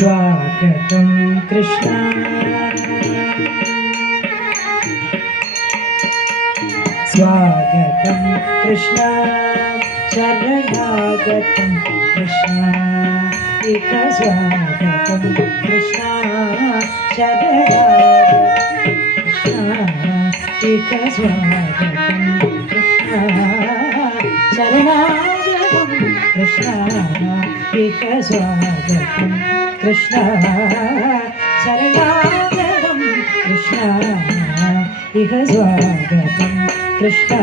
स्वागतं कृष्ण स्वागतं कृष्ण शरणागतं कृष्ण इक स्वागतं कृष्ण शरणागतं कृष्ण इक स्वागतं कृष्ण शरणागतं कृष्ण इक स्वागतं कृष्ण शरणागतं कृष्ण इह स्वागतं कृष्ण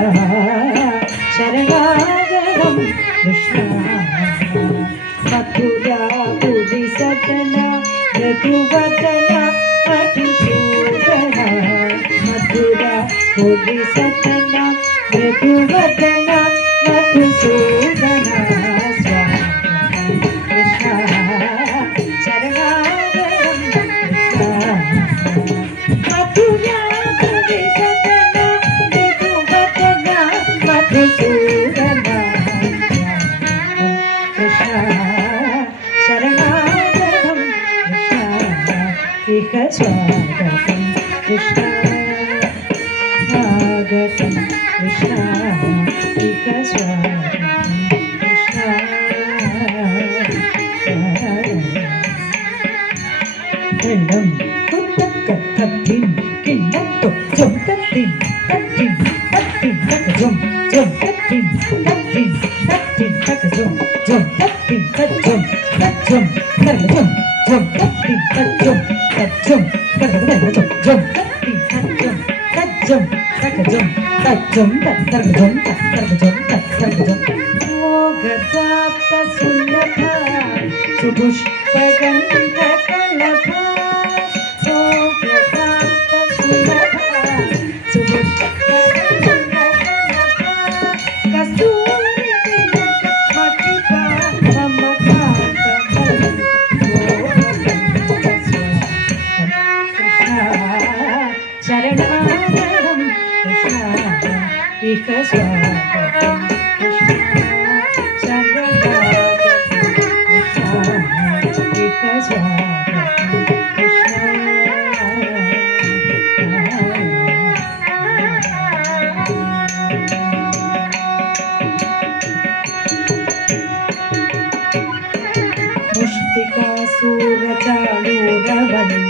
शरणागतं कृष्ण मथुरापुरी सदना मृदुवदना मधुसूदना मथुरापुरी सदना मृदुवदना मधुसूदना स्वागतं कृष्ण स्वागतं कृष्ण इक स्वागतं कृष्ण लं कुत्तकत्तिं किन्नत्तो जं तत्तिं तत्तिं तत्तिं तकजं जं तत्तिं तत्तिं तत्तिं तकजं जं तत्तिं तज्जं तज्जं तकजं जं तत्तिं तज्जं तज्जं तकजं जं तत्तिं तज्जं तज्जं तकजं तज्जं तकजं तकजं तकजं मोगदाप्त सुलभा सुपुष्पगन्धकलभा मोगदाप्त सुलभा सुपुष्पगन्धकलभा कस्तूरी मतिका ममकान्तमल्लिका शरणागतं कृष्ण इह स्वागतं कृष्ण शरणागतं कृष्ण इह स्वागतं कृष्ण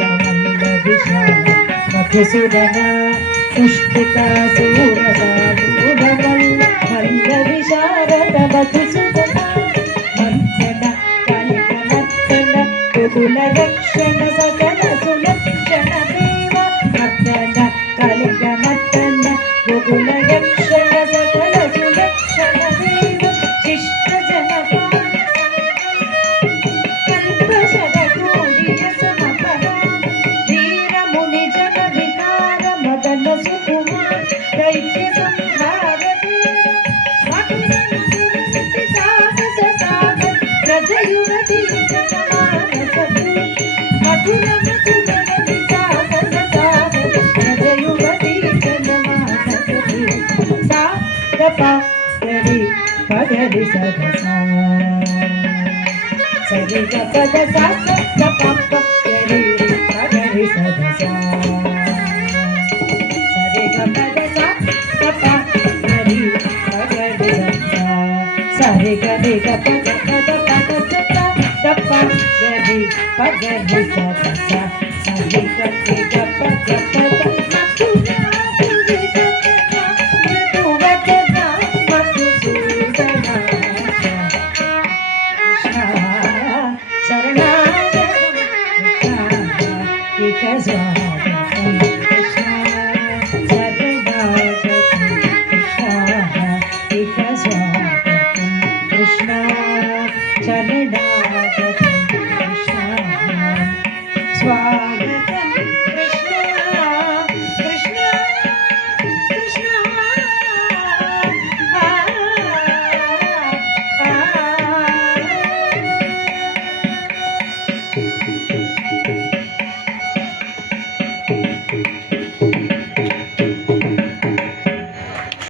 मुष्टिकासूरचाणूरवल्लवल्लविशाल मधुसूदन मुष्टिकासूरचाणूरवल्लविशारद मधुसूदन मर्दन कलिकनर्दन कुकुलरक्षण सकल सुलक्षण देव मर्दन कलिकनर्दन कुकुलरक्षण सकल सुलक्षण देव शिष्ट जनपाल యువతి జనమానసపు మధుర మధుర విశాఖన సాగర రజ యువతి జనమానసపు సా గప గరి పగరి సగసా సరి గపద సా గప గరి పగరి సగసా సరి గపద సా గప గరి పగరి సగసా సరి గరి గప గపద పద సత గప గరి పగరి సగసా సరి గరి గప గపద Because